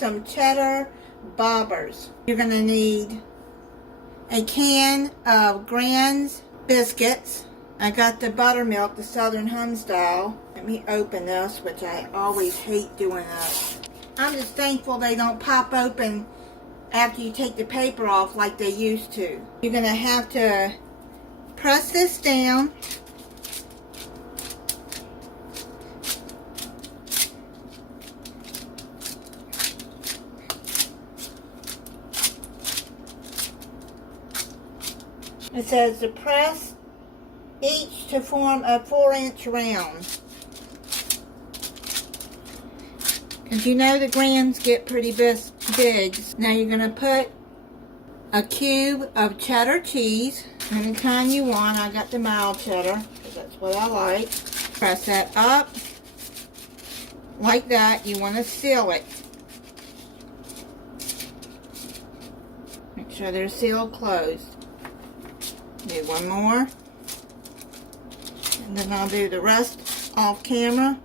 some Cheddar Bobbers. You're going to need a can of Grand's Biscuits. I got the Buttermilk, the Southern Homestyle. Let me open this, which I always hate doing that. I'm just thankful they don't pop open after you take the paper off like they used to. You're going to have to press this down. It says to press each to form a 4-inch round. Because you know the Grands get pretty big. Now you're going to put a cube of cheddar cheese, any kind you want. I got the mild cheddar because that's what I like. Press that up like that. You want to seal it. Make sure they're sealed closed. Do one more. And then I'll do the rest off camera.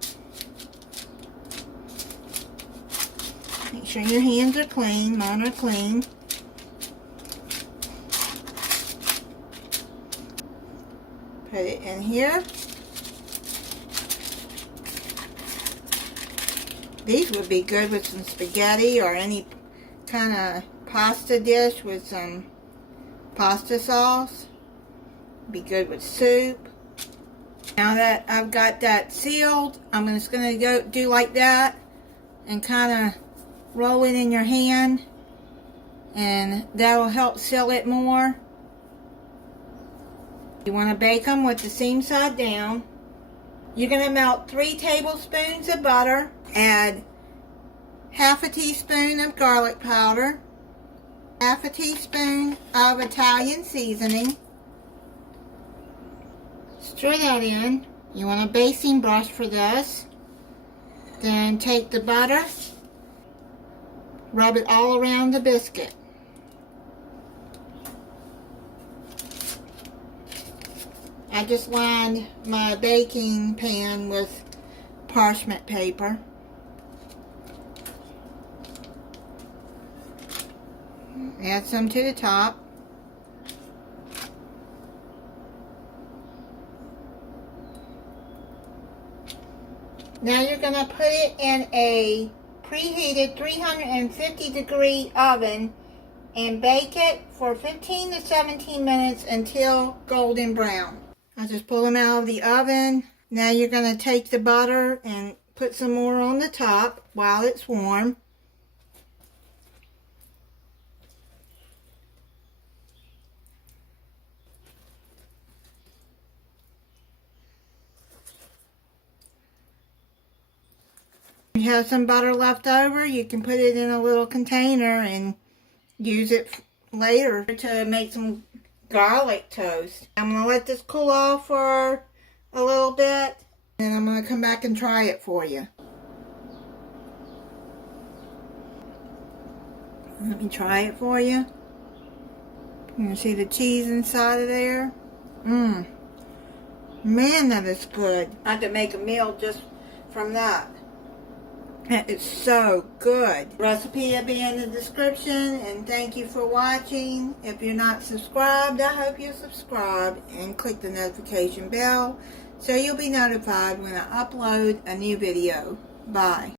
Make sure your hands are clean. Mine are clean. Put it in here. These would be good with some spaghetti or any kind of pasta dish with some pasta sauce. Be good with soup. Now that I've got that sealed, I'm just going to go do like that and kind of roll it in your hand, and that will help seal it more. You want to bake them with the seam side down. You're going to melt 3 tablespoons of butter, add half a teaspoon of garlic powder, half a teaspoon of Italian seasoning. Stir that in. You want a basting brush for this. Then take the butter, rub it all around the biscuit. I just lined my baking pan with parchment paper. Add some to the top. Now you're going to put it in a preheated 350 degree oven and bake it for 15 to 17 minutes until golden brown. I'll just pull them out of the oven. Now you're going to take the butter and put some more on the top while it's warm. If you have some butter left over, you can put it in a little container and use it later to make some garlic toast. I'm going to let this cool off for a little bit, and I'm going to come back and try it for you. Let me try it for you. You can see the cheese inside of there. Man, that is good. I could make a meal just from that. That is so good. Recipe will be in the description, and thank you for watching. If you're not subscribed, I hope you subscribe and click the notification bell so you'll be notified when I upload a new video. Bye.